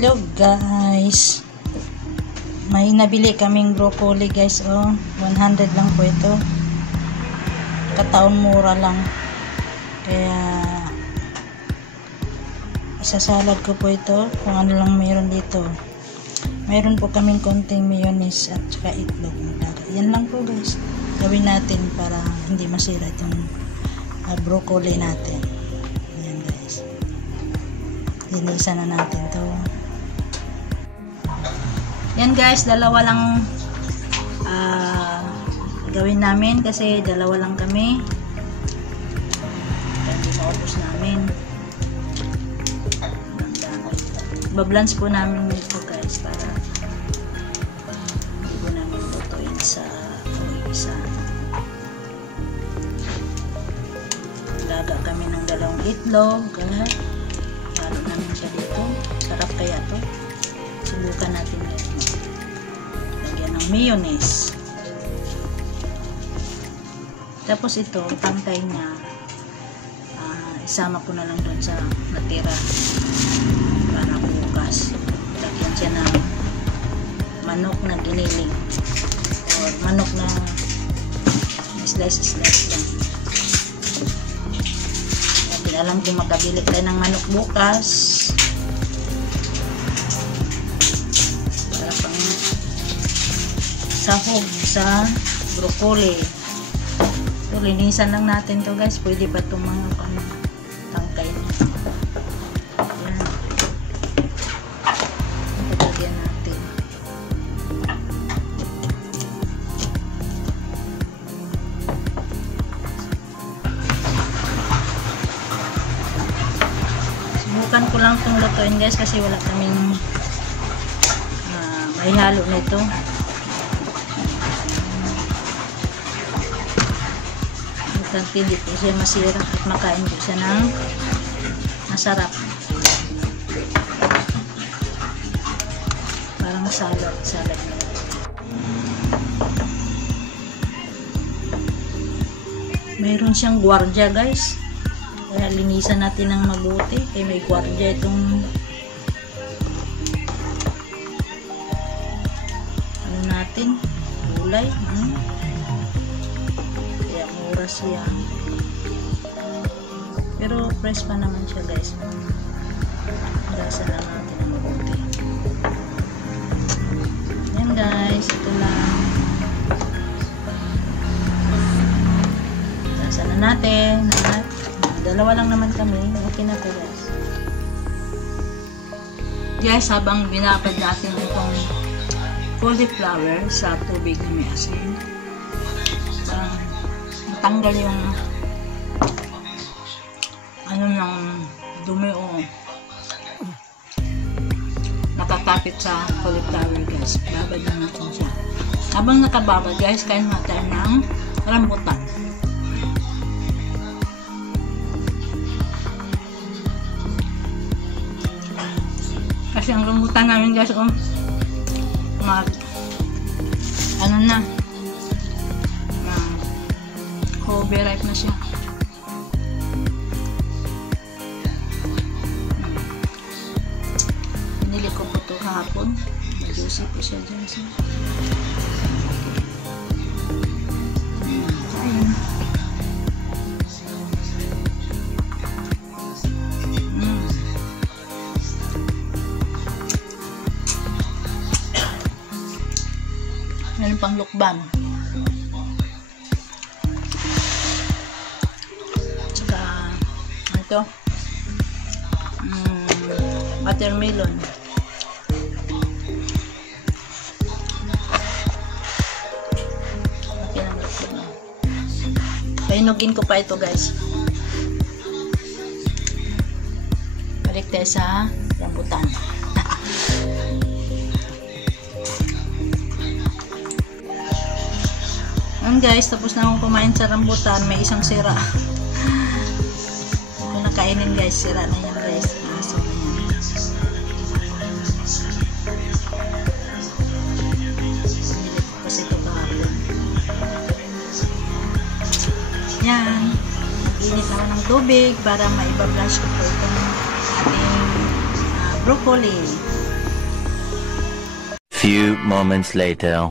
Hello guys, may nabili kaming broccoli guys. 100 lang po ito, kataon mura lang, kaya isasalad ko po ito kung ano lang mayroon dito. Mayroon po kaming konting mayonnaise at saka itlog. Yan lang po guys, gawin natin para hindi masira itong broccoli natin. Yan guys, linisan na natin to. Yan guys, dalawa lang gawin namin kasi dalawa lang kami, kaya hindi maubos namin. Bablance po namin ito guys para hindi po namin lutuin sa isa. Laga kami ng dalawang itlog, halo namin siya dito. Sarap kaya to, subukan natin ngayon. Lagyan ng mayonnaise, tapos ito tangkay niya isama ko na lang doon sa natira para bukas. Lagyan siya ng manok na giniling or manok na slice lang. Hindi alam kung makabili tayo ng manok bukas para pang sahog sa broccoli. So, linisan lang natin to guys. Pwede pa itong mga tangkay na. Yan. Lagyan natin. Subukan ko lang itong lutuin guys kasi wala kaming may halo nito. Hindi po siya masira at makain po siya ng masarap, parang salad na. Mayroon siyang gwardiya guys, kaya linisan natin ng mabuti kaya may gwardiya itong ano natin, gulay. Siya. Pero fresh pa naman siya guys. Gasa lang natin ang mabuti. Yan guys, ito lang. Gasa na natin. Dalawa lang naman kami. Okay na ito guys. Guys, habang binabad natin itong cauliflower sa tubig na may asin, tanggal yung ano ng dumi o nakakapit sa cauliflower guys. Babad na natin siya. Habang nakababad guys, kain natin ng rambutan. Kasi ang rambutan namin guys ano na, overripe na siya. Binili ko po ito kahapon. Juicy po siya dyan. Ayun. Meron pang lukban. Ito watermelon. Okay lang ito. Painugin ko pa ito guys. Balik tayo sa rambutan. Yan guys, tapos na akong kumain sa rambutan. May isang sira. Kainin guys, sira na yan guys. So, kasi ito kahapon. Yan, init naman ng tubig para maibablanch ko po itong ating broccoli. few moments later.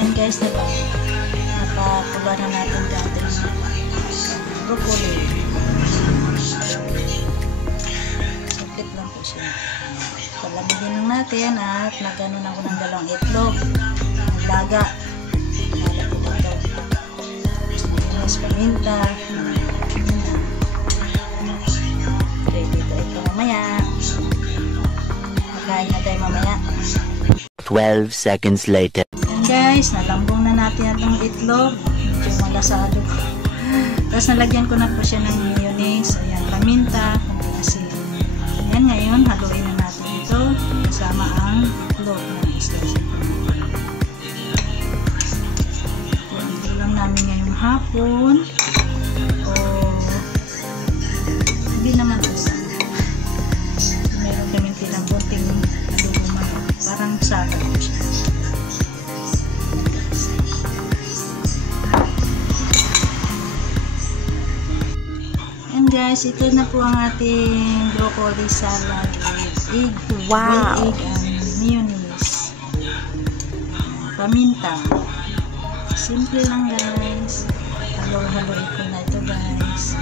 Yan guys, napapula na natin dati ng broccoli. Saglit lang po siya. Palamigin lang natin at nagano na ako ng 2 itlog. Naglaga. Lala po dito. Mayonnaise, paminta. Ready to ito mamaya. Magkain na tayo mamaya. 12 seconds later. Yan guys, nalambong na natin itong itlog. Medyo malasado. Tapos nalagyan ko na po siya ng mayonnaise. Ayan, paminta, kunti asin. Ayan, ngayon haluin na natin ito kasama ang itlog ng isla. Ito lang namin ngayong hapon. O hindi naman isa. Meron kaming tilang kunting aluguman. Parang saga po siya. And guys, ito na po ang ating broccoli salad with egg, boiled egg and mayonnaise. Paminta. Simple lang guys. Halo-haloin ko na ito guys.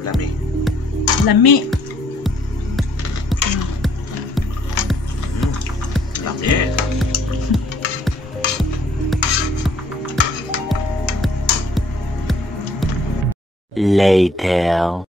Lami. Lami. Later.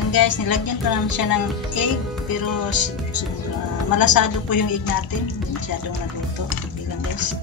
Yan guys, nilagyan ko lang siya ng egg, pero malasado po yung egg natin. Hindi masyadong naluto. Okay lang guys.